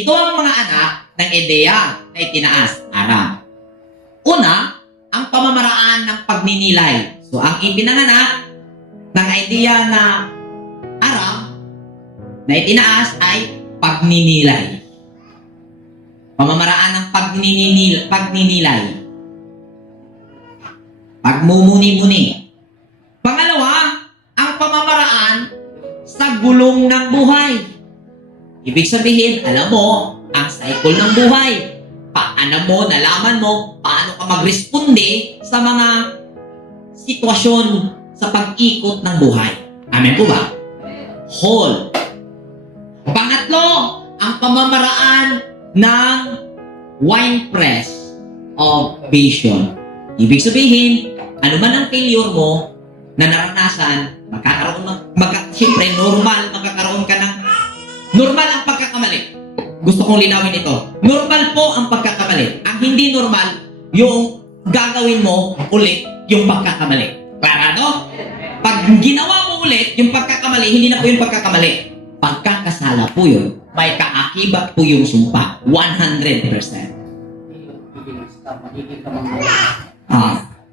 Ito ang mga anak ng ideya na itinaas, Aram. Una, ang pamamaraan ng pagninilay. So, ang ipinanganak ng ideya na Aram na itinaas ay pagninilay. Pamamaraan ng pagninilay. Pagmumuni-muni. Pangalawa, ang pamamaraan sa gulong ng buhay. Ibig sabihin, alam mo, ang cycle ng buhay. Paano mo, nalaman mo, paano ka magresponde sa mga sitwasyon sa pag-ikot ng buhay. Amen po ba? Whole. Pangatlo, ang pamamaraan ng wine press of vision. Ibig sabihin, ano man ang failure mo na naranasan, siyempre, magkakaroon ka ng normal ang pagkakamali. Gusto kong linawin ito. Normal po ang pagkakamali. Ang hindi normal, yung gagawin mo ulit yung pagkakamali. Klaro? Pag ginawa mo ulit yung pagkakamali, hindi na po yung pagkakamali. Pagkakasala po yun. May kaakibat po yung sumpa. 100%.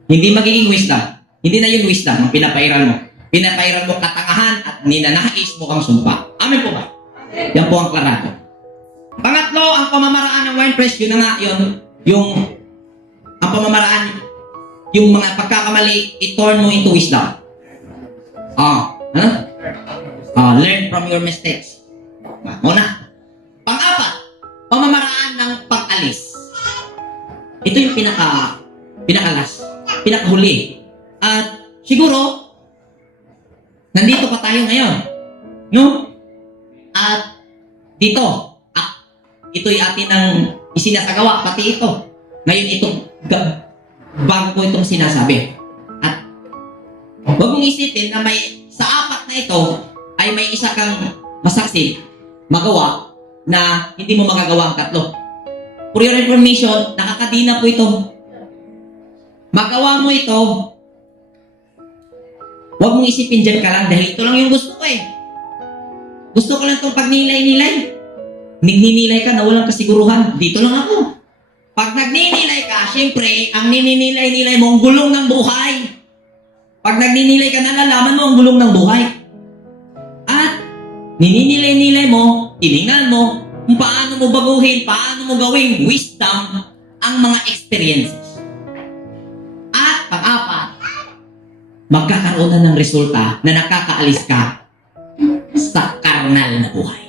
Hindi magiging wisdom. Hindi na yung wisdom ang pinapairan mo. Pinapairan mo katangahan at ninanais mo ang sumpa. Amen po ba? Yan po ang klarado. Pangatlo, ang pamamaraan ng wine press, yun na nga, ang pamamaraan, yung mga pagkakamali, i-turn mo into wisdom. Learn from your mistakes. Una. Pang-apat, pamamaraan ng pag-alis. Ito yung pinakahuli. At siguro, nandito pa tayo ngayon. No? At dito, ito'y atin ang isinasagawa, pati ito. Ngayon bago ko itong sinasabi. At huwag mong isipin na sa apat na ito ay may isa kang masaksi, magawa, na hindi mo magagawa ang tatlo. For your information, nakakadina po ito. Magawa mo ito, huwag mong isipin dyan ka lang dahil ito lang yung gusto ko eh. Gusto ko lang itong pagnilay-nilay. Nagninilay ka na walang kasiguruhan. Dito lang ako. Pag nagninilay ka, syempre, ang nininilay-nilay mo ang gulong ng buhay. Pag nagninilay ka, nalalaman mo ang gulong ng buhay. At nininilay-nilay mo, tiningnan mo, kung paano mo baguhin, paano mo gawing wisdom ang mga experiences. At pang-apat, magkakaroon na ng resulta na nakakaalis ka sa karnal na buhay.